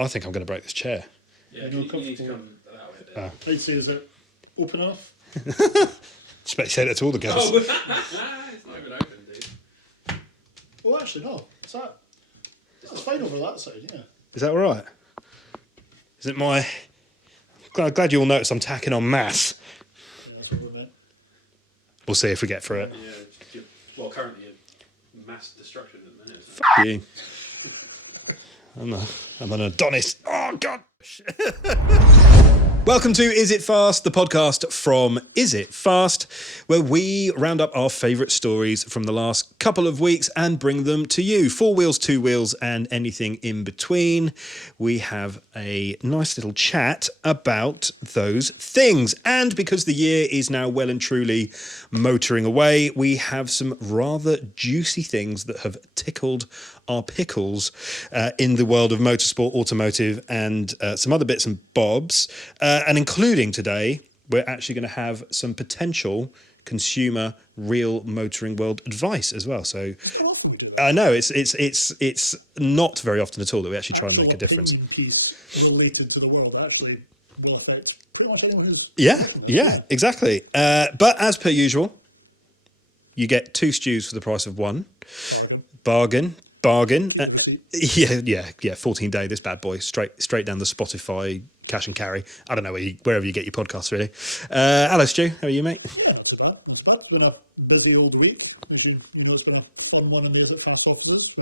I think I'm going to break this chair. Yeah, you need to come that way. I'd say, is it open enough? Expect to say that to all the girls. Oh, it's not even open, dude. Oh, actually, no. It's fine over that side, yeah. Is that all right? Is it my... Glad you all noticed I'm tacking on mass. Yeah, that's what we meant. We'll see if we get through it. Yeah, well, currently mass destruction at the minute. F*** you. I'm an Adonis. Oh, God. Welcome to Is It Fast, the podcast from Is It Fast, where we round up our favourite stories from the last couple of weeks and bring them to you. 4 wheels, 2 wheels, and anything in between. We have a nice little chat about those things. And because the year is now well and truly motoring away, we have some rather juicy things that have tickled our pickles in the world of motorsport, automotive, and some other bits and bobs. And including today, we're actually going to have some potential consumer real motoring world advice as well. So I know it's not very often at all that we actually try and make a difference. Piece related to the world actually will affect pretty much anyone who's... Yeah, exactly. But as per usual, you get 2 stews for the price of 1. Bargain. 14-day, this bad boy, straight down the Spotify cash and carry. I don't know wherever you get your podcasts, really. Hello, Stu. How are you, mate? Yeah, not too bad. It's been a busy old week. As you know, it's been a fun one in the Is It Fast offices.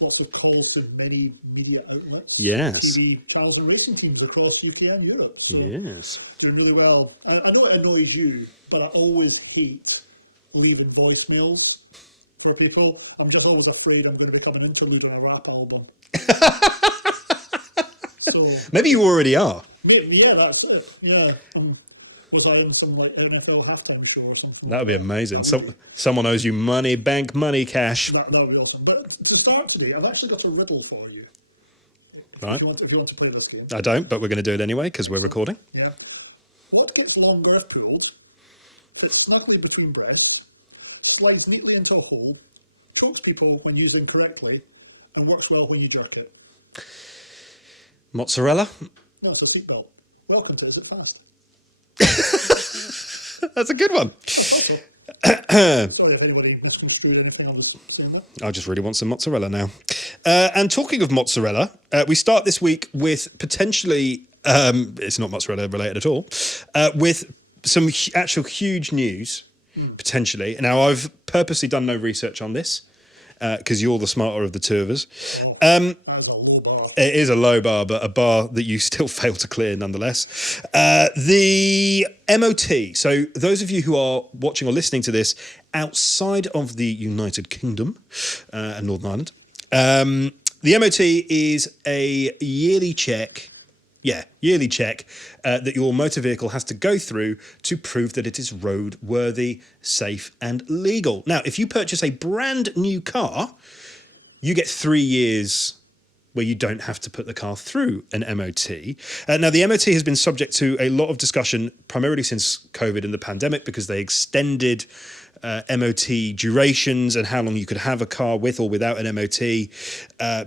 Lots of calls to many media outlets. Yes. TV trials and racing teams across UK and Europe. So Yes. doing really well. I know it annoys you, but I always hate leaving voicemails for people. I'm just always afraid I'm going to become an interlude on a rap album. So Maybe you already are. yeah, that's it. Yeah. Was I in some like NFL halftime show or something? That would be amazing. Someone owes you money, bank money, cash. That would be awesome. But to start today, I've actually got a riddle for you. Right. If you want to play this game. I don't, but we're going to do it anyway because we're recording. Yeah. What gets longer if pulled, fits snugly between breasts, slides neatly into a hole, chokes people when used incorrectly, and works well when you jerk it? Mozzarella? No, it's a seatbelt. Welcome to Is It Fast? That's a good one. Sorry if anybody misconstrued anything I was saying there. I just really want some mozzarella now. And talking of mozzarella, we start this week with potentially, it's not mozzarella related at all, with some actual huge news, potentially. Now, I've purposely done no research on this, because you're the smarter of the two of us. That is a low bar. It is a low bar, but a bar that you still fail to clear nonetheless. The MOT. So those of you who are watching or listening to this outside of the United Kingdom and Northern Ireland, the MOT is a yearly check. Yeah, yearly check that your motor vehicle has to go through to prove that it is roadworthy, safe and legal. Now, if you purchase a brand new car, you get 3 years where you don't have to put the car through an MOT. Now, the MOT has been subject to a lot of discussion, primarily since COVID and the pandemic, because they extended MOT durations and how long you could have a car with or without an MOT,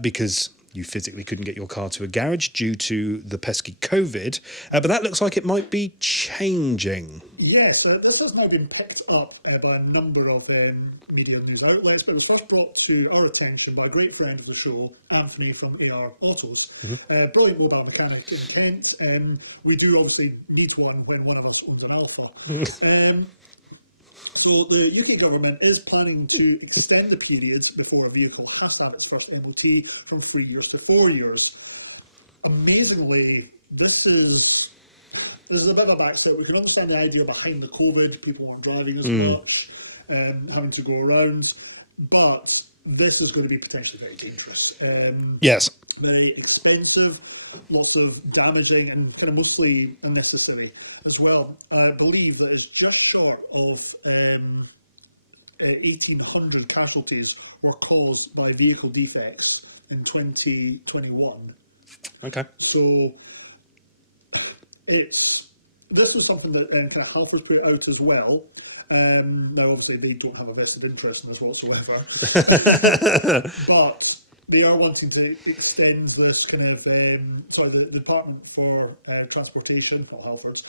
because you physically couldn't get your car to a garage due to the pesky COVID. But that looks like it might be changing. Yes, this has now been picked up by a number of media news outlets, but it was first brought to our attention by a great friend of the show, Anthony from AR Autos. Brilliant mobile mechanic in Kent. We do obviously need one when one of us owns an Alpha. So the UK government is planning to extend the periods before a vehicle has to have its first MOT from 3 years to 4 years. Amazingly, this is a bit of a backstep. We can understand the idea behind the COVID, people weren't driving as much, having to go around, but this is going to be potentially very dangerous. Yes. Very expensive, lots of damaging and kind of mostly unnecessary as well. I believe that it's just short of 1,800 casualties were caused by vehicle defects in 2021. Okay. So this is something that kind of Halfords put out as well. Now, obviously, they don't have a vested interest in this whatsoever. But they are wanting to extend this kind of, the Department for Transportation, or Halfords,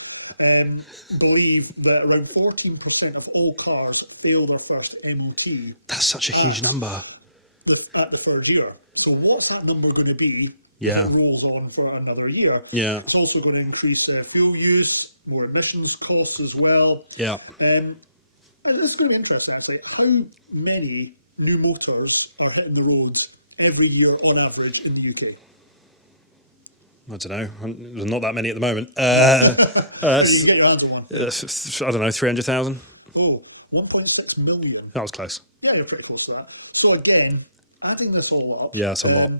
believe that around 14% of all cars fail their first MOT. That's such a huge number. At the third year. So what's that number going to be? Yeah. It rolls on for another year. Yeah. It's also going to increase fuel use, more emissions costs as well. Yeah. And this is going to be interesting, actually. How many new motors are hitting the roads every year on average in the UK? I don't know. There's not that many at the moment. You can get your hands on one. I don't know, 300,000? Oh, 1.6 million. That was close. Yeah, you're pretty close to that. So again, adding this all up... Yeah, that's a lot.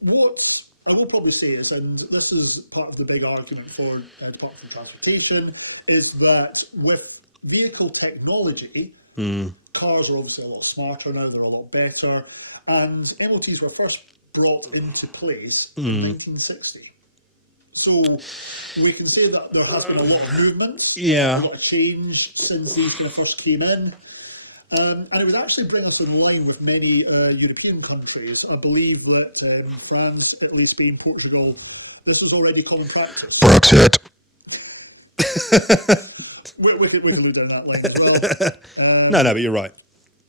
What I will probably say is, and this is part of the big argument for Department of Transportation, is that with vehicle technology, cars are obviously a lot smarter now, they're a lot better, and MOTs were first brought into place in 1960. So we can say that there has been a lot of movements, Yeah. a lot of change since these kind of first came in. And it would actually bring us in line with many European countries. I believe that France, Italy, Spain, Portugal, this is already common practice. Brexit. We could go down that line as well. No, but you're right.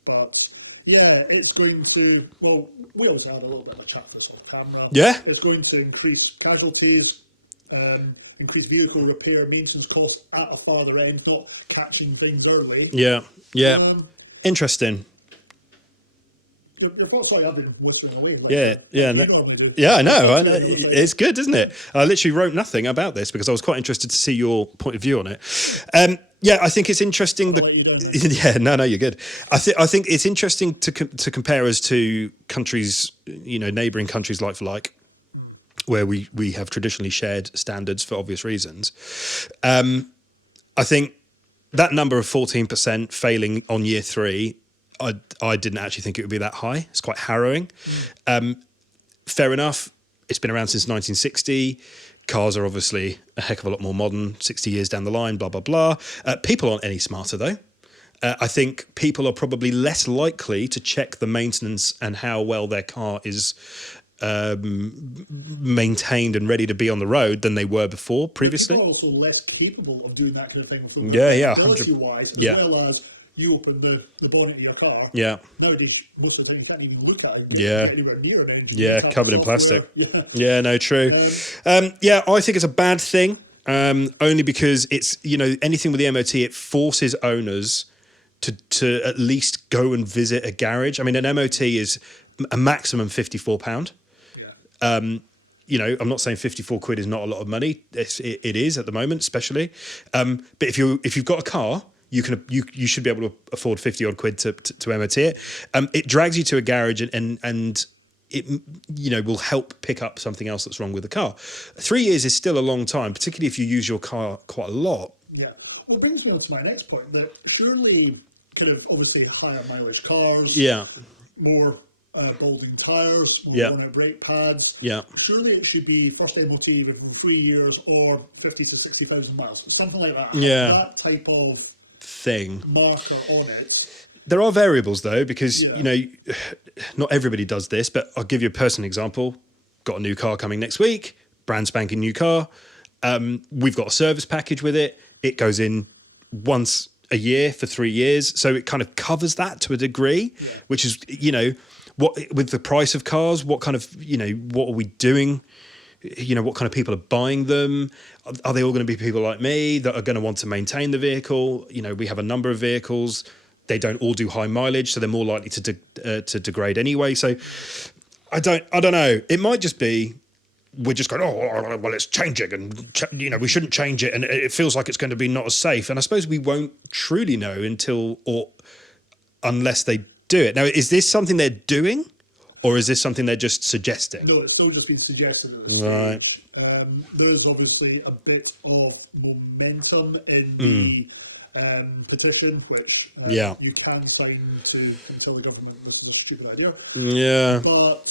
But yeah, it's going to, well, Wales had a little bit of a chat with this on camera. Yeah? It's going to increase casualties, increase vehicle repair, maintenance costs at a farther end, not catching things early. Yeah. Interesting. Your thoughts? Sorry, I've been whispering away. Yeah. You normally do. Yeah, I know. It's good, isn't it? I literally wrote nothing about this because I was quite interested to see your point of view on it. Yeah, I think it's interesting. I'll let you down now. Yeah, no, you're good. I think it's interesting to compare us to countries, neighbouring countries like for like, where we have traditionally shared standards for obvious reasons. I think that number of 14% failing on year 3, I didn't actually think it would be that high. It's quite harrowing. Fair enough. It's been around since 1960. Cars are obviously a heck of a lot more modern, 60 years down the line, blah, blah, blah. People aren't any smarter, though. I think people are probably less likely to check the maintenance and how well their car is maintained and ready to be on the road than they were before previously. People are also less capable of doing that kind of thing from Yeah, 100%. As Yeah. well as you open the bonnet of your car. Yeah. Nowadays, most of the time you can't even look at it. You Yeah. can't get anywhere near an engine. Yeah, You can't covered in look plastic. where- Yeah, no, true. Yeah, I think it's a bad thing, only because it's, anything with the MOT, it forces owners to at least go and visit a garage. I mean, an MOT is a maximum £54. I'm not saying 54 quid is not a lot of money. It is at the moment, especially. But if you've got a car, you should be able to afford 50 odd quid to MOT it. It drags you to a garage and it will help pick up something else that's wrong with the car. 3 years is still a long time, particularly if you use your car quite a lot. Yeah. Well, it brings me on to my next point, that surely kind of obviously higher mileage cars, Yeah. more balding tyres, more Yeah. worn-out brake pads. Yeah. Surely it should be first MOT within 3 years or 50 to 60,000 miles, something like that. Yeah. That type of Thing. marker on it. There are variables though, because Yeah. not everybody does this, but I'll give you a personal example. Got a new car coming next week, brand spanking new car. We've got a service package with it. It goes in once a year for 3 years, so it kind of covers that to a degree, which is what with the price of cars, what kind of what are we doing? What kind of people are buying them? Are they all going to be people like me that are going to want to maintain the vehicle? We have a number of vehicles. They don't all do high mileage, so they're more likely to degrade anyway. So I don't know. It might just be we're just going, oh, well, it's changing, and we shouldn't change it, and it feels like it's going to be not as safe. And I suppose we won't truly know unless they do it. Now, is this something they're doing? Or is this something they're just suggesting? No, it's still just been suggested at this Right. stage. There's obviously a bit of momentum in the petition, which you can sign to tell the government this is a stupid idea. Yeah. But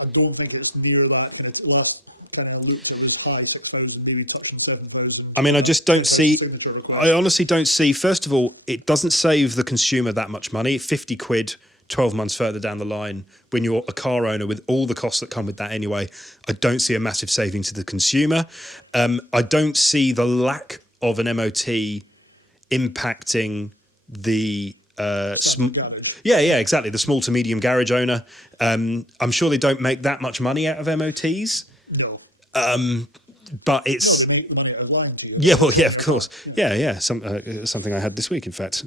I don't think it's near that kind of last kind of look that was high 6,000, maybe touching 7,000. I mean, I just don't see. Signature I honestly don't see. First of all, it doesn't save the consumer that much money. 50 quid 12 months further down the line, when you're a car owner with all the costs that come with that anyway, I don't see a massive saving to the consumer. I don't see the lack of an MOT impacting the exactly, the small to medium garage owner. I'm sure they don't make that much money out of MOTs. No. But it's They make the money out of lying to you. yeah, well, yeah, of course, yeah. Something I had this week, in fact.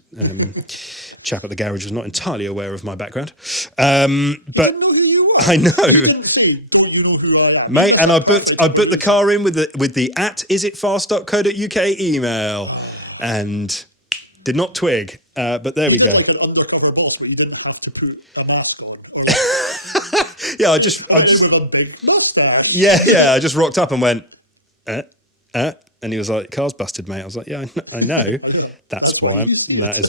Chap at the garage was not entirely aware of my background, but I don't know who you are. I You know, didn't say, don't you know who I am? mate. And I booked the car in with the at isitfast.co.uk email, and did not twig. But there we You're go. like an undercover boss, but you didn't have to put a mask on. Or Yeah, I just with a big mustache. yeah, I just rocked up and went, and he was like, "Car's busted, mate." I was like, "Yeah, I know. That is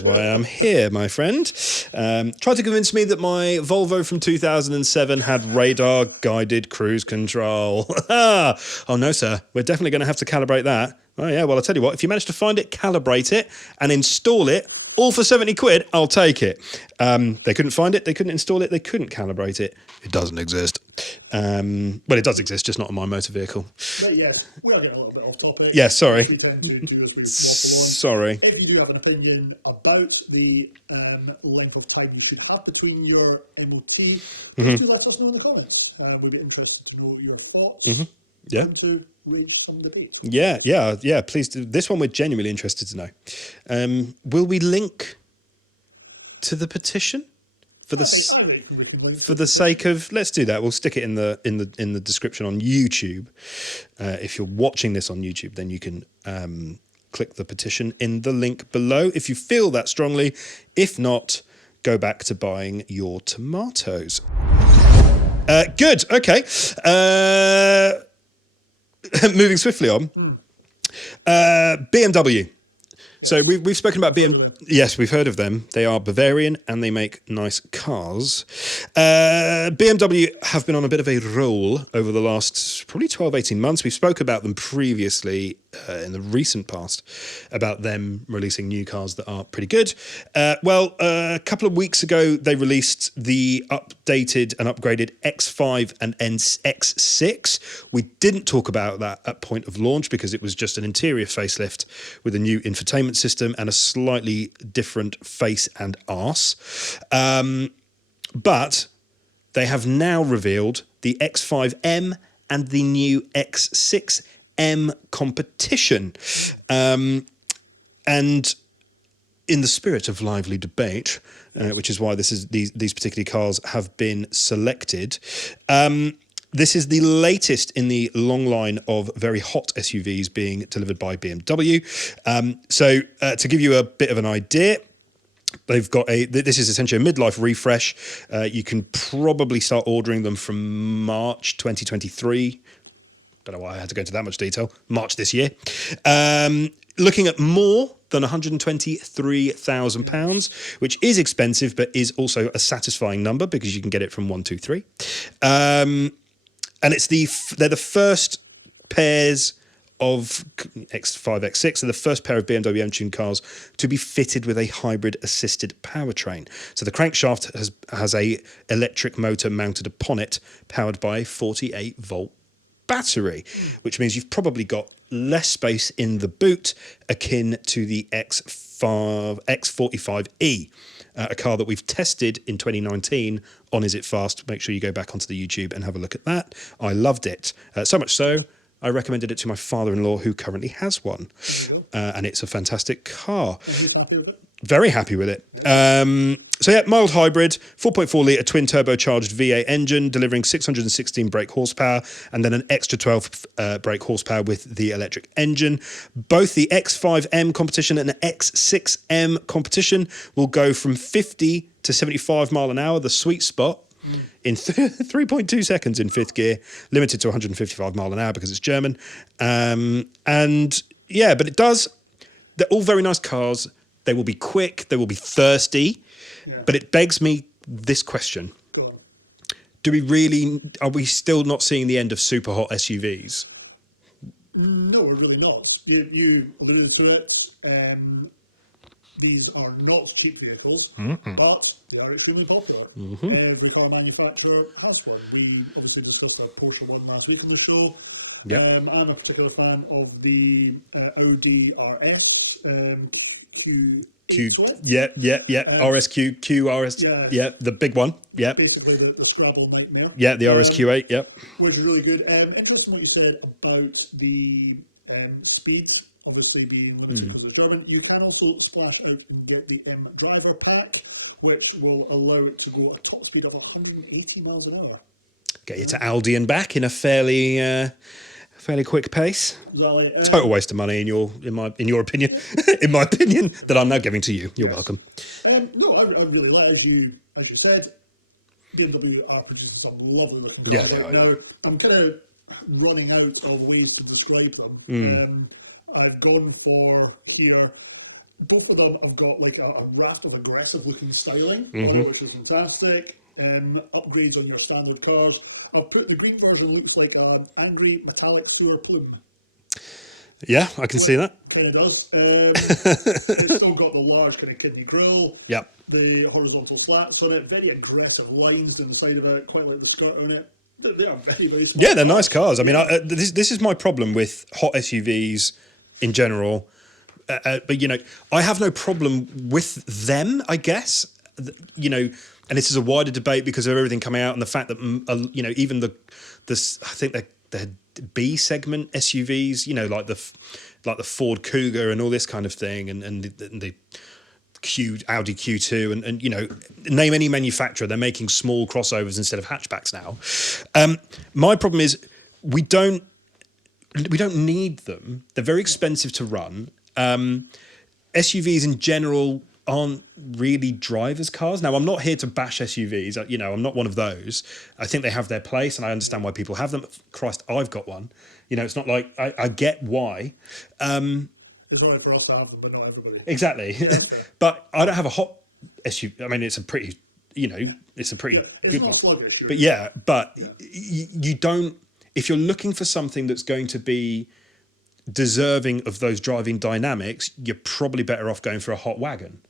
why I'm here, my friend." Tried to convince me that my Volvo from 2007 had radar guided cruise control. Oh no, sir, we're definitely going to have to calibrate that. Oh yeah, well, I'll tell you what, if you manage to find it, calibrate it, and install it, all for 70 quid, I'll take it. They couldn't find it, they couldn't install it, they couldn't calibrate it. It doesn't exist. Well, it does exist, just not on my motor vehicle. But yes, we are getting a little bit off topic. Yeah, sorry. We tend to do as we waffle on. Sorry. If you do have an opinion about the length of time you should have between your MOT, do let us know in the comments. We'd be interested to know your thoughts. Yeah. And to reach some debate. Yeah, please do. This one we're genuinely interested to know. Will we link to the petition? For the sake of, let's do that. We'll stick it in the description on YouTube. If you're watching this on YouTube, then you can click the petition in the link below if you feel that strongly. If not, go back to buying your tomatoes. Good. Okay. Moving swiftly on. BMW. So we've spoken about BMW. Yes, we've heard of them. They are Bavarian and they make nice cars. BMW have been on a bit of a roll over the last probably 12, 18 months. We've spoke about them previously in the recent past, about them releasing new cars that are pretty good. A couple of weeks ago, they released the updated and upgraded X5 and X6. We didn't talk about that at point of launch because it was just an interior facelift with a new infotainment system and a slightly different face and arse. But they have now revealed the X5M and the new X6M competition. And in the spirit of lively debate, which is why these particular cars have been selected, this is the latest in the long line of very hot SUVs being delivered by BMW. So to give you a bit of an idea, they've got this is essentially a midlife refresh. You can probably start ordering them from March 2023. Don't know why I had to go into that much detail. March this year. Looking at more than £123,000, which is expensive, but is also a satisfying number because you can get it from 123. And they're the first pairs of X5, X6, are the first pair of BMW M-Tune cars to be fitted with a hybrid assisted powertrain. So the crankshaft has a electric motor mounted upon it, powered by a 48-volt battery, which means you've probably got less space in the boot, akin to the X45E, a car that we've tested in 2019 on Is It Fast. Make sure you go back onto the YouTube and have a look at that. I loved it. So much so, I recommended it to my father-in-law, who currently has one. And it's a fantastic car. Happy with it? Very happy with it. So yeah, mild hybrid, 4.4 litre twin turbocharged V8 engine, delivering 616 brake horsepower, and then an extra 12 brake horsepower with the electric engine. Both the X5M competition and the X6M competition will go from 50 to 75 mile an hour, the sweet spot, in 3.2 seconds in fifth gear, limited to 155 mile an hour because it's German. And yeah, but they're all very nice cars. They will be quick, they will be thirsty, but it begs me this question. Go on. Are we still not seeing the end of super hot SUVs? No, we're really not. You alluded to it. these are not cheap vehicles, Mm-mm. but they are extremely popular. Mm-hmm. Every car manufacturer has one. We obviously discussed our Porsche one last week on the show. Yep. I'm a particular fan of the Audi RS Q8. RSQ, QRS, the big one, Basically the Scrabble nightmare. the RSQ8, Which is really good. Interesting what you said about the speed, obviously being limited because it's German. You can also splash out and get the M driver pack, which will allow it to go at a top speed of 180 miles an hour. Get you to Aldi and back in a fairly quick pace. Exactly. Total waste of money in your opinion, in my opinion, that I'm now giving to you. You're welcome. No, I really like, as you said, BMW are producing some lovely looking cars. Yeah, they are. Now, I'm kind of running out of ways to describe them. I've gone for here. Both of them have got like a raft of aggressive looking styling, which is fantastic. Upgrades on your standard cars. I've put the green version looks like an angry metallic sewer plume. Yeah, I can see that. Kind of does. It's still got the large kind of kidney grille. Yep. The horizontal slats on it. Very aggressive lines down the side of it. Quite like the skirt on it. They are very, very smart. Yeah, they're nice cars. I mean, this is my problem with hot SUVs in general. But, I have no problem with them, I guess. And this is a wider debate because of everything coming out and the fact that, even I think they're B segment SUVs, like the Ford Cougar and all this kind of thing, and the Audi Q2, and name any manufacturer, they're making small crossovers instead of hatchbacks now. My problem is we don't need them. They're very expensive to run. SUVs in general aren't really drivers' cars. Now, I'm not here to bash SUVs. I'm not one of those. I think they have their place, and I understand why people have them. Christ, I've got one. It's not like I get why. It's only for us to have them, but not everybody. Exactly. But I don't have a hot SUV. I mean, it's a pretty, it's a pretty it's good not one. sluggish. But you don't. If you're looking for something that's going to be deserving of those driving dynamics, you're probably better off going for a hot wagon.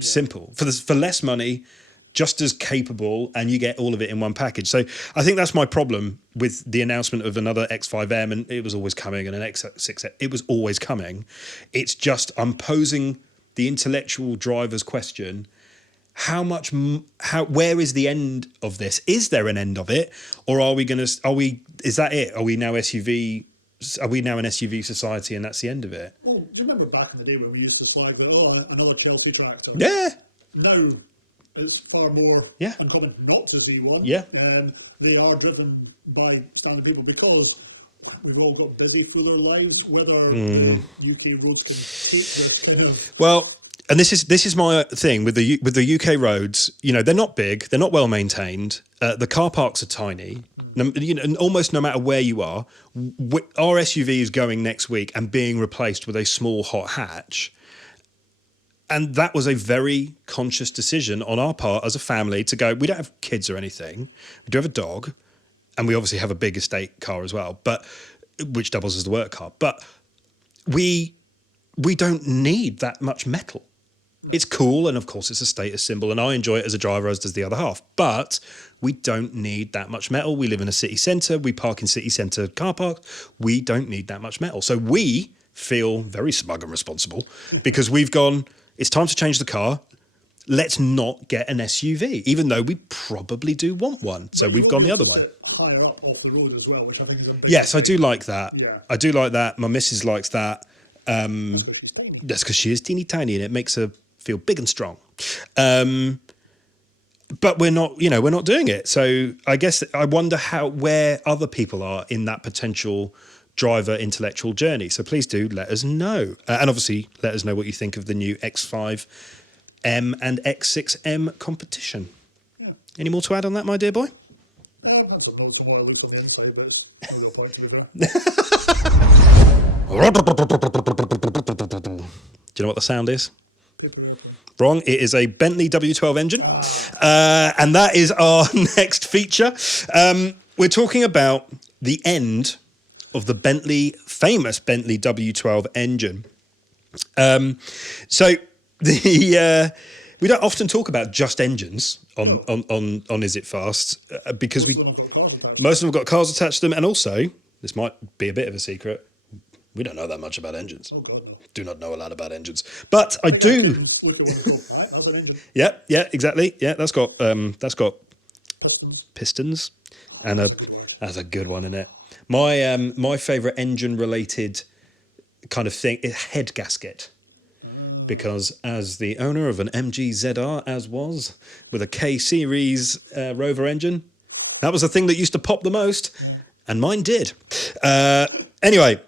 Simple. For less money, just as capable, and you get all of it in one package. So I think that's my problem with the announcement of another X5M, and it was always coming, and an X6M, it was always coming. It's just, I'm posing the intellectual driver's question: where is the end of this? Is there an end of it, or is that it? Are we now an SUV society and that's the end of it? Well, do you remember back in the day when we used to slag that, another Chelsea tractor? Yeah. Now, it's far more uncommon not to see one. Yeah. And they are driven by standard people because we've all got busy, fuller lives, whether the UK roads can take this kind of... Well, and this is my thing with the UK roads. They're not big, they're not well maintained. The car parks are tiny. And almost no matter where you are, our SUV is going next week and being replaced with a small hot hatch. And that was a very conscious decision on our part as a family to go, we don't have kids or anything. We do have a dog, and we obviously have a big estate car as well, but which doubles as the work car. But we don't need that much metal. It's cool, and of course it's a status symbol, and I enjoy it as a driver, as does the other half. But we don't need that much metal. We live in a city centre. We park in city centre car parks. We don't need that much metal. So we feel very smug and responsible because we've gone, it's time to change the car. Let's not get an SUV, even though we probably do want one. So we've gone the other way. Higher up off the road as well, which I think is a big... Yes, I do like that. Yeah. I do like that. My missus likes that. That's because she is teeny tiny, and it makes her feel big and strong. But we're not doing it. So I guess I wonder where other people are in that potential driver intellectual journey. So please do let us know. And obviously let us know what you think of the new X5M and X6M competition. Yeah. Any more to add on that, my dear boy? I have some notes on what I looked on the inside, but it's no real point to be there. Do you know what the sound is? Wrong. It is a Bentley W12 engine. And that is our next feature. We're talking about the end of the famous Bentley W12 engine. So We don't often talk about just engines on Is It Fast because most of them have got cars attached to them, and also this might be a bit of a secret. We don't know that much about engines. Oh God, no. Do not know a lot about engines, but I do. Look at what it's called. Right, that's an engine. Yeah, exactly. Yeah, that's got Pistons. pistons, and that's a good one, isn't it? My favourite engine related kind of thing is head gasket. Because as the owner of an MG ZR, as was, with a K Series Rover engine, that was the thing that used to pop the most, and mine did. Anyway,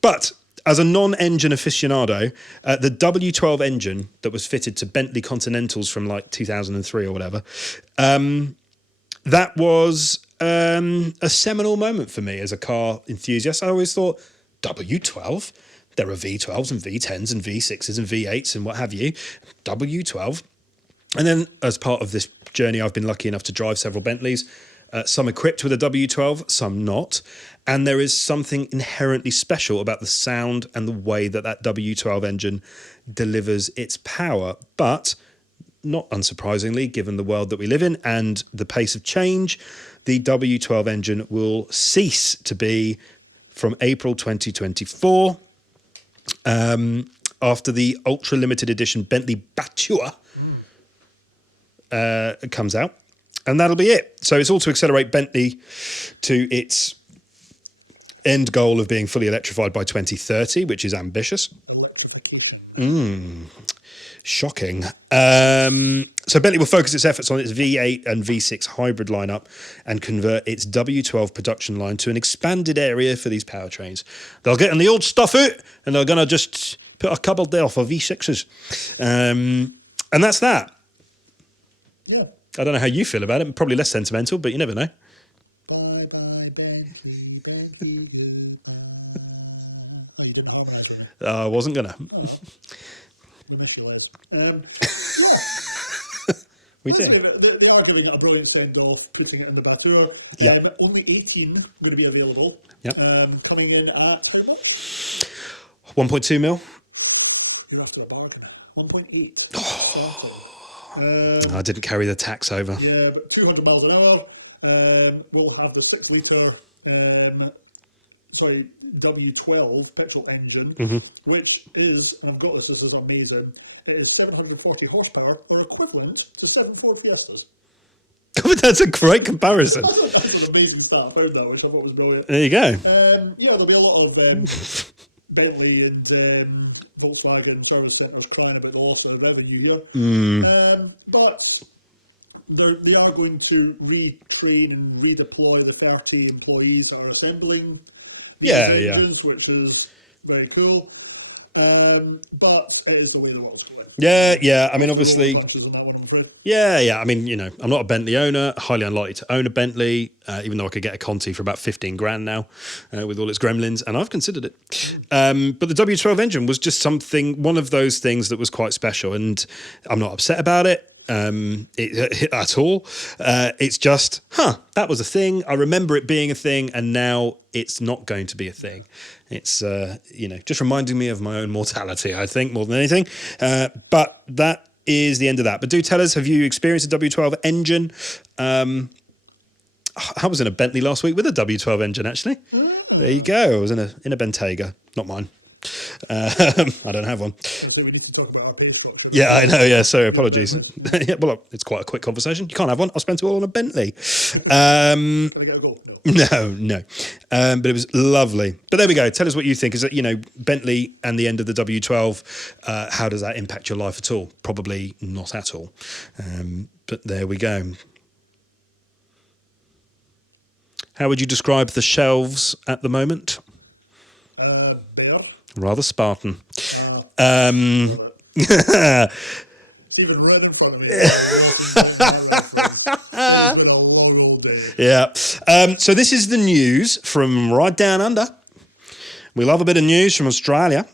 but as a non-engine aficionado, the W12 engine that was fitted to Bentley Continentals from like 2003 or whatever, that was a seminal moment for me as a car enthusiast. I always thought, W12? There are V12s and V10s and V6s and V8s and what have you. W12. And then as part of this journey, I've been lucky enough to drive several Bentleys, some equipped with a W12, some not. And there is something inherently special about the sound and the way that that W12 engine delivers its power. But not unsurprisingly, given the world that we live in and the pace of change, the W12 engine will cease to be from April 2024. After the ultra limited edition Bentley Batua comes out, and that'll be it. So it's all to accelerate Bentley to its end goal of being fully electrified by 2030, which is ambitious. Electrification. Shocking. So Bentley will focus its efforts on its V8 and V6 hybrid lineup and convert its W12 production line to an expanded area for these powertrains. They'll get in the old stuff out and they're going to just put a couple there for V6s. And that's that. Yeah. I don't know how you feel about it. Probably less sentimental, but you never know. Bye bye Bentley, Bentley goodbye. Oh, you didn't have that. I wasn't going to. The next your legs. We do. They are giving it a brilliant send off, putting it in the Batua. Yeah. Only 18 going to be available. Yep. Coming in at how much? 1.2 mil. You're after a bargain. 1.8. I didn't carry the tax over. Yeah, but 200 miles an hour. We'll have the 6 litre W12 petrol engine, which is, and I've got this is amazing, it is 740 horsepower, or equivalent to 7 Ford Fiestas. That's a great comparison. That's an amazing stat I found that, which I thought was brilliant. There you go. Yeah, there'll be a lot of Bentley and Volkswagen service centres crying about the loss of revenue here. But they are going to retrain and redeploy the 30 employees that are assembling these engines, which is very cool. But it is the way the world's going. Yeah. I mean, obviously. I'm Yeah. I mean, I'm not a Bentley owner. Highly unlikely to own a Bentley, even though I could get a Conti for about 15 grand now, with all its gremlins, and I've considered it. But the W12 engine was just one of those things that was quite special, and I'm not upset about it. At all. It's just, that was a thing. I remember it being a thing, and now it's not going to be a thing. It's, just reminding me of my own mortality, I think, more than anything. But that is the end of that. But do tell us, have you experienced a W12 engine? I was in a Bentley last week with a W12 engine, actually. There you go. I was in a Bentayga, not mine. I don't have one. we need to talk about our pay structure. Yeah, I know. Yeah, sorry, apologies. Well, it's quite a quick conversation. You can't have one. I spent it all on a Bentley. Can I get a goal? No. But it was lovely. But there we go. Tell us what you think. Is that, Bentley and the end of the W12, how does that impact your life at all? Probably not at all. But there we go. How would you describe the shelves at the moment? Bare. Rather Spartan. Even right in front of me. It's been a long old day. Yeah. So this is the news from right down under. We love a bit of news from Australia,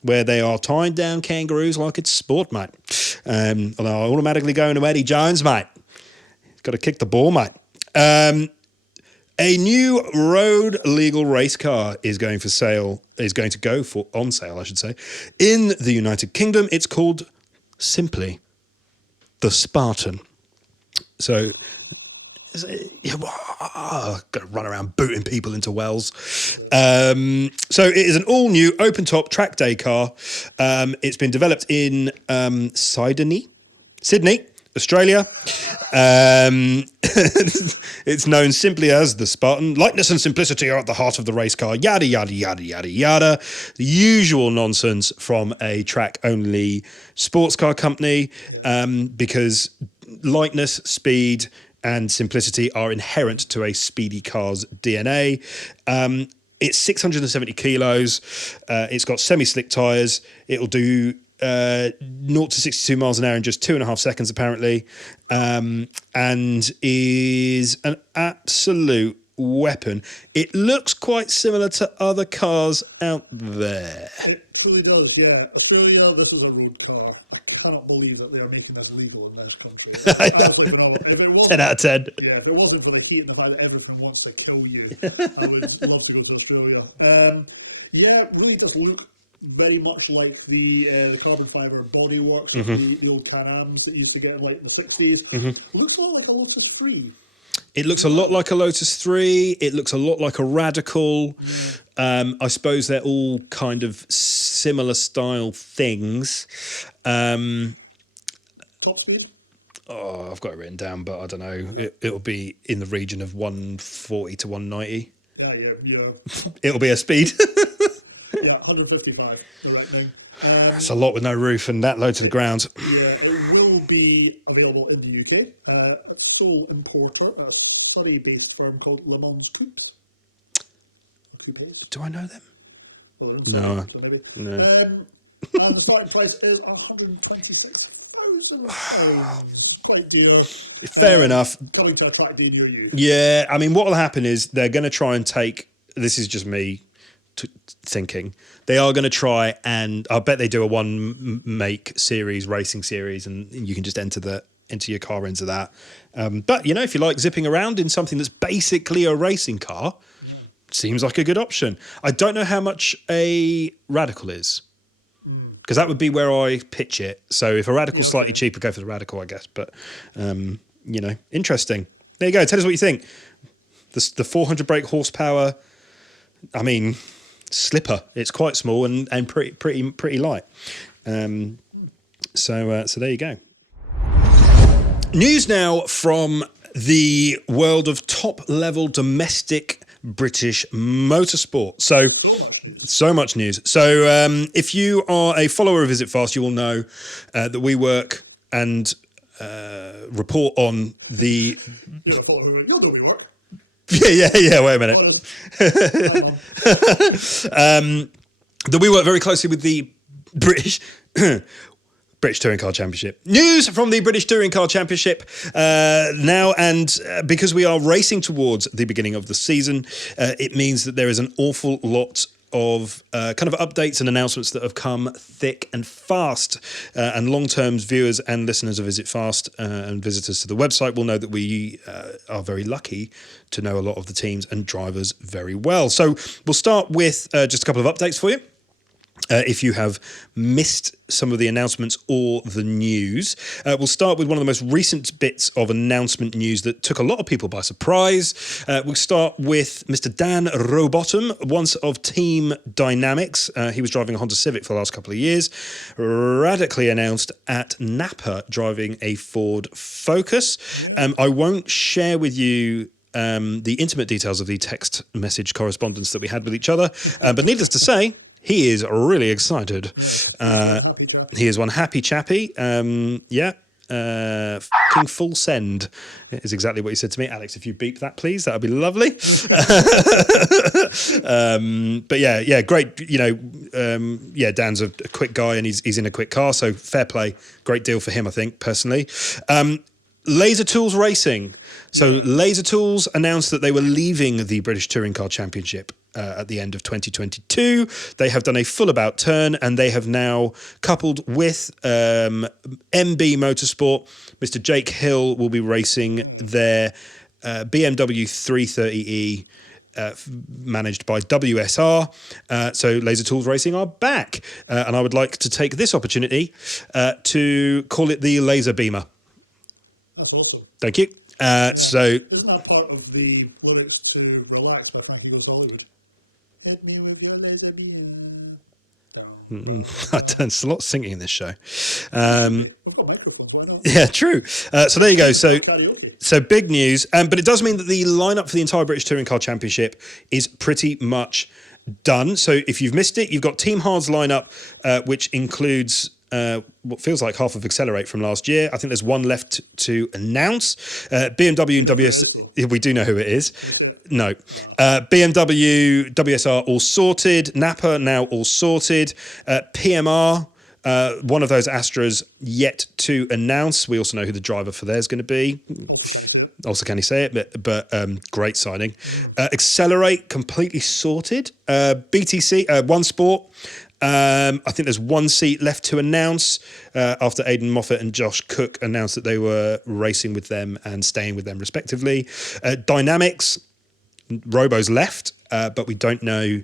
where they are tying down kangaroos like it's sport, mate. Although I automatically go into Eddie Jones, mate. Got to kick the ball, mate. A new road legal race car is going for sale. Is going to go for on sale, I should say, in the United Kingdom. It's called simply the Spartan. So, gonna run around booting people into wells. So it is an all-new open-top track day car. It's been developed in Sydney, Australia. It's known simply as the Spartan. Lightness and simplicity are at the heart of the race car. Yada, yada, yada, yada, yada. The usual nonsense from a track-only sports car company, because lightness, speed, and simplicity are inherent to a speedy car's DNA. It's 670 kilos. It's got semi-slick tyres. It'll do 0 to 62 miles an hour in just 2.5 seconds, apparently, and is an absolute weapon. It looks quite similar to other cars out there. It truly does, yeah. Australia, this is a road car. I cannot believe that they are making this legal in this country. Honestly, if it wasn't, 10 out of 10. Yeah, if it wasn't for the heat and the fact that everything wants to kill you, I would love to go to Australia. Yeah, it really does look very much like the carbon fibre bodyworks of the old Can-Ams that you used to get in like the 60s. Looks a lot like a Lotus 3. It looks a lot like a Lotus 3. It looks a lot like a Radical. Yeah. I suppose they're all kind of similar style things. Top speed? Oh, I've got it written down, but I don't know. It'll be in the region of 140 to 190. Yeah. It'll be a speed. Yeah, 155, the right thing. It's a lot with no roof and that low to the ground. Yeah, it will be available in the UK. It's a sole importer at a Surrey-based firm called Le Mans Coupes. Coupes? Do I know them? Or No. so maybe. No. And the starting price is £126,000. Quite dear. Fair enough. Coming to a track day near you. Yeah, I mean, what will happen is they're going to try and take... This is just me thinking. They are going to try and... I bet they do a one-make series, racing series, and you can just enter your car into that. But, you know, if you like zipping around in something that's basically a racing car, seems like a good option. I don't know how much a Radical is, because that would be where I pitch it. So if a Radical's slightly cheaper, go for the Radical, I guess. But, you know, interesting. There you go. Tell us what you think. The 400 brake horsepower, I mean, slipper. It's quite small and pretty light. So there you go. News now from the world of top-level domestic British motorsport. So much news. So if you are a follower of Visit Fast, you will know that we work and report on the... You'll know we work. Yeah. Wait a minute. That we work very closely with the British Touring Car Championship. News from the British Touring Car Championship now, and because we are racing towards the beginning of the season, it means that there is an awful lot of kind of updates and announcements that have come thick and fast. And long-term viewers and listeners of Visit Fast and visitors to the website will know that we are very lucky to know a lot of the teams and drivers very well. So we'll start with just a couple of updates for you. If you have missed some of the announcements or the news, we'll start with one of the most recent bits of announcement news that took a lot of people by surprise. We'll start with Mr. Dan Rowbottom, once of Team Dynamics. He was driving a Honda Civic for the last couple of years, radically announced at Napa driving a Ford Focus. I won't share with you the intimate details of the text message correspondence that we had with each other, but needless to say, he is really excited. He is one happy chappy. Fucking full send is exactly what he said to me. Alex, if you beep that, please, that would be lovely. But yeah, great. You know, Dan's a quick guy and he's in a quick car, so fair play. Great deal for him, I think, personally. Laser Tools Racing. So Laser Tools announced that they were leaving the British Touring Car Championship at the end of 2022. They have done a full about turn and they have now coupled with MB Motorsport. Mr. Jake Hill will be racing their BMW 330e. Managed by WSR. So Laser Tools Racing are back. And I would like to take this opportunity to call it the Laser Beamer. That's awesome. Thank you. So Isn't that part of the lyrics to Relax by Frankie Goes Hollywood? Hit me with your laser beam. there's a lot of singing in this show. We've got microphones, why not? Yeah, true. So there you go. Karaoke. So big news, but it does mean that the lineup for the entire British Touring Car Championship is pretty much done. So if you've missed it, you've got Team Hard's lineup, which includes what feels like half of Accelerate from last year. I think there's one left to announce. BMW and WS, we do know who it is. No. BMW, WSR all sorted. Napa now all sorted. PMR, one of those Astras yet to announce. We also know who the driver for there is going to be. Also, can he say it? But great signing. Accelerate, completely sorted. BTC, One Sport. I think there's one seat left to announce after Aidan Moffat and Josh Cook announced that they were racing with them and staying with them respectively. Dynamics, Robo's left, but we don't know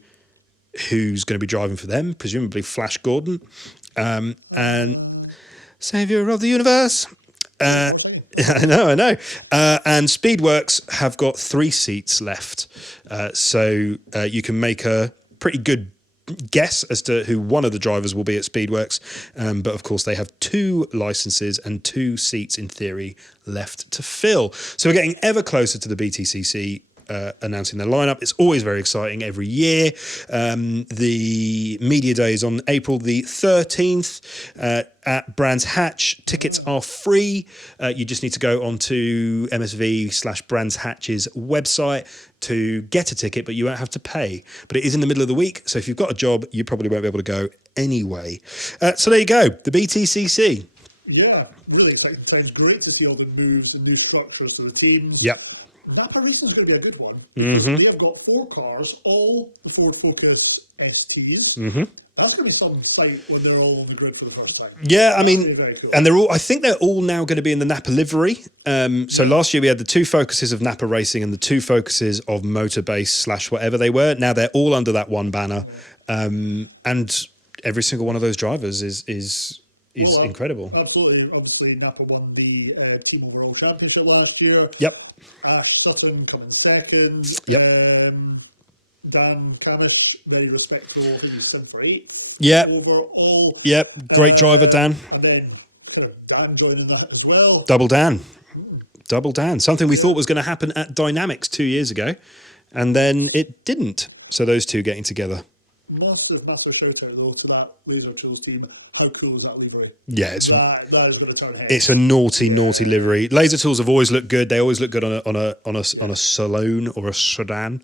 who's going to be driving for them, presumably Flash Gordon. And Saviour of the Universe. I know. And Speedworks have got 3 seats left. So you can make a pretty good guess as to who one of the drivers will be at Speedworks. But of course, they have 2 licenses and 2 seats in theory left to fill. So we're getting ever closer to the BTCC announcing their lineup. It's always very exciting every year. The media day is on April the 13th at Brands Hatch. Tickets are free. You just need to go onto MSV/Brands Hatch's website to get a ticket, but you won't have to pay. But it is in the middle of the week, so if you've got a job, you probably won't be able to go anyway. So there you go, the BTCC. Yeah, really exciting times. Great to see all the moves and new structures to the teams. Yep. Napa Racing's going to be a good one. Mm-hmm. We have got 4 cars, all the Ford Focus STs. Mm-hmm. That's going to be some sight when they're all on the grid for the first time. Yeah, I That's mean, gonna be very cool. and I think they're all now going to be in the Napa livery. So last year we had the 2 focuses of Napa Racing and the 2 focuses of Motorbase / whatever they were. Now they're all under that one banner. And every single one of those drivers is incredible. Absolutely. Obviously, Napa won the Team Overall Championship last year. Yep. Ash Sutton coming second. Yep. Dan Camish, very respectful. I think he's 7th or 8th. Yep. Overall. Yep. Great driver, Dan. And then kind of Dan joining that as well. Double Dan. Something we thought was going to happen at Dynamics 2 years ago, and then it didn't. So those two getting together. Massive shout out though to that Laser Tools team. How cool is that livery? Yeah, that is going to turn heads. it's a naughty livery. Laser Tools have always looked good. They always look good on a Saloon or a sedan.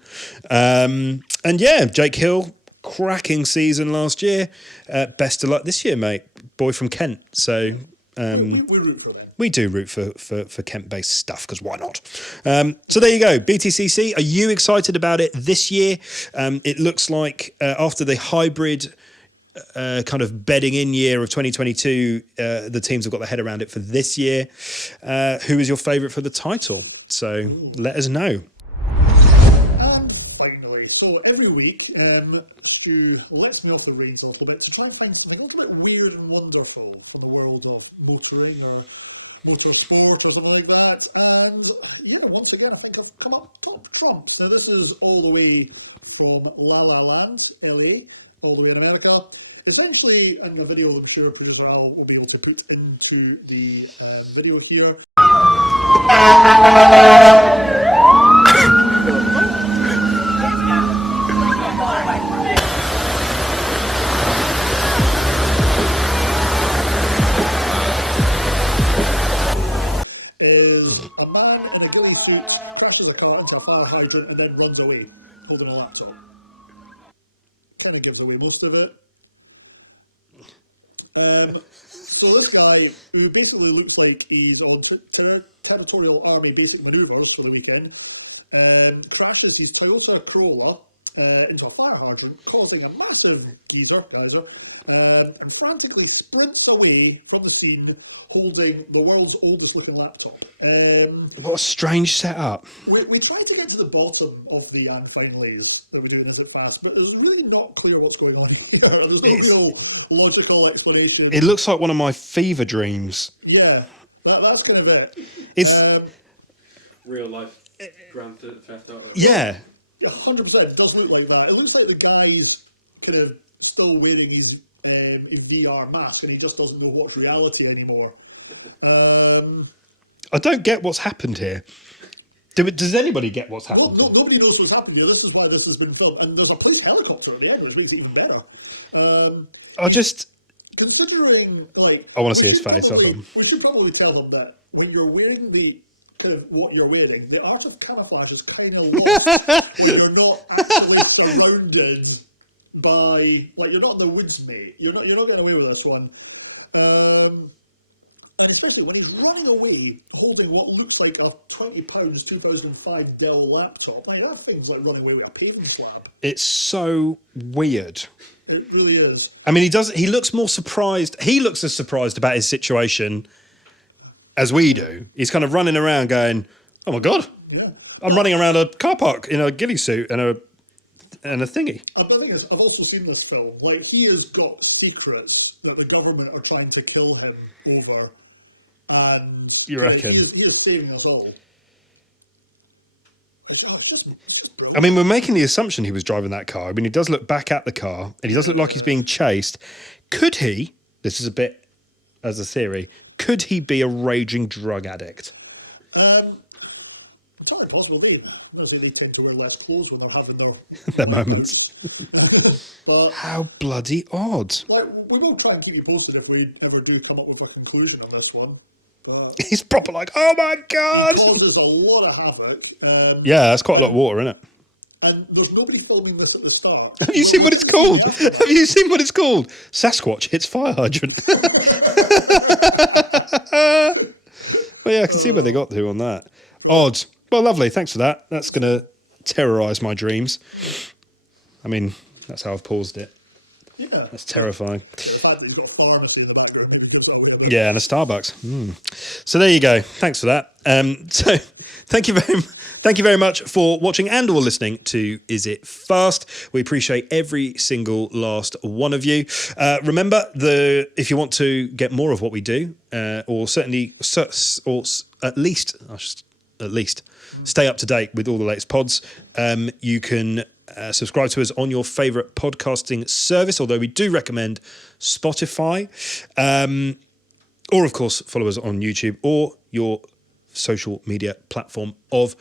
And yeah, Jake Hill, cracking season last year. Best of luck this year, mate. Boy from Kent. So we root for them. we do root for Kent-based stuff, because why not? So there you go, BTCC. Are you excited about it this year? It looks like after the hybrid kind of bedding in year of 2022, the teams have got their head around it for this year. Who is your favourite for the title? So let us know. Finally, so every week, Stu lets me off the reins a little bit to try and find something a little bit weird and wonderful from the world of motoring or motorsport or something like that. And yeah, once again, I think I've come up top trumps. Now this is all the way from La La Land, LA, all the way in America. It's actually in the video I'm sure producer Al will be able to put into the video here. Is a man in a grey suit crashes a car into a fire hydrant and then runs away, holding a laptop. Kind of gives away most of it. So this guy, who basically looks like he's on territorial army basic manoeuvres for the weekend, crashes his Toyota Corolla into a fire hydrant, causing a massive geyser, and frantically sprints away from the scene, holding the world's oldest looking laptop. What a strange setup. We tried to get to the bottom of the Yang Finleys that we're doing Is It Fast, but it's really not clear what's going on here. There's no real logical explanation. It looks like one of my fever dreams. Yeah, that's kind of it. It's Real life Grand Theft Auto. yeah. 100%, it does look like that. It looks like the guy's kind of still wearing his VR mask and he just doesn't know what's reality anymore. I don't get what's happened here. Does anybody get what's happened? Well, nobody knows what's happened here. This is why this has been filmed. And there's a police helicopter at the end, which makes it even better. Considering, like... I want to see his face, hold on. We should probably tell them that when you're wearing the... kind of what you're wearing, the art of camouflage is kind of lost when you're not actually surrounded by, like, you're not in the woods, mate. You're not getting away with this one. And especially when he's running away holding what looks like a £20 2005 Dell laptop. I mean, that thing's like running away with a paving slab. It's so weird. It really is. I mean, he looks more surprised. He looks as surprised about his situation as we do. He's kind of running around going, "Oh my God, Yeah. I'm running around a car park in a ghillie suit and a thingy." And the thing is, I've also seen this film. Like, he has got secrets that the government are trying to kill him over. And You reckon? He is saving us all. It's just brilliant. I mean, we're making the assumption he was driving that car. I mean, he does look back at the car and he does look like he's being chased. Could he, this is a bit as a theory, could he be a raging drug addict? It's only possible they tend to wear less clothes when they're having their Their moments. But How bloody odd. like, we will try and keep you posted if we ever do come up with a conclusion on this one. But He's proper like, "Oh my God." it causes a lot of havoc. Yeah, that's quite a lot of water, isn't it? And there's nobody filming this at the start. Have you seen what it's called? Have you seen what it's called? Sasquatch hits fire hydrant. Well, yeah, I can see where they got to on that. Odd. Well, lovely. Thanks for that. That's going to terrorise my dreams. I mean, that's how I've paused it. Yeah. That's terrifying. The fact that you've got pharmacy in the background, maybe just on the Yeah, and a Starbucks. So there you go. Thanks for that. So thank you very much for watching and or listening to Is It Fast. We appreciate every single last one of you. Remember, if you want to get more of what we do, or certainly, or at least stay up to date with all the latest pods, you can subscribe to us on your favourite podcasting service, although we do recommend Spotify. Or, of course, follow us on YouTube or your social media platform of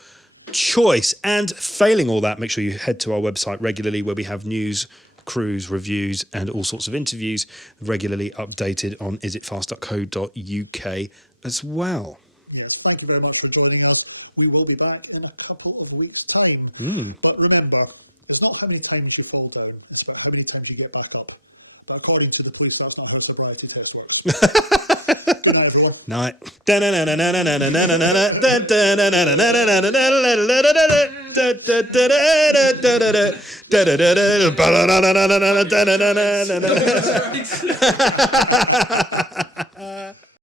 choice. And failing all that, make sure you head to our website regularly where we have news, cruise, reviews and all sorts of interviews regularly updated on isitfast.co.uk as well. Yes, thank you very much for joining us. We will be back in a couple of weeks' time. But remember, it's not how many times you fall down, it's about how many times you get back up. But according to the police, that's not how a sobriety test works. Good night, everyone. Night.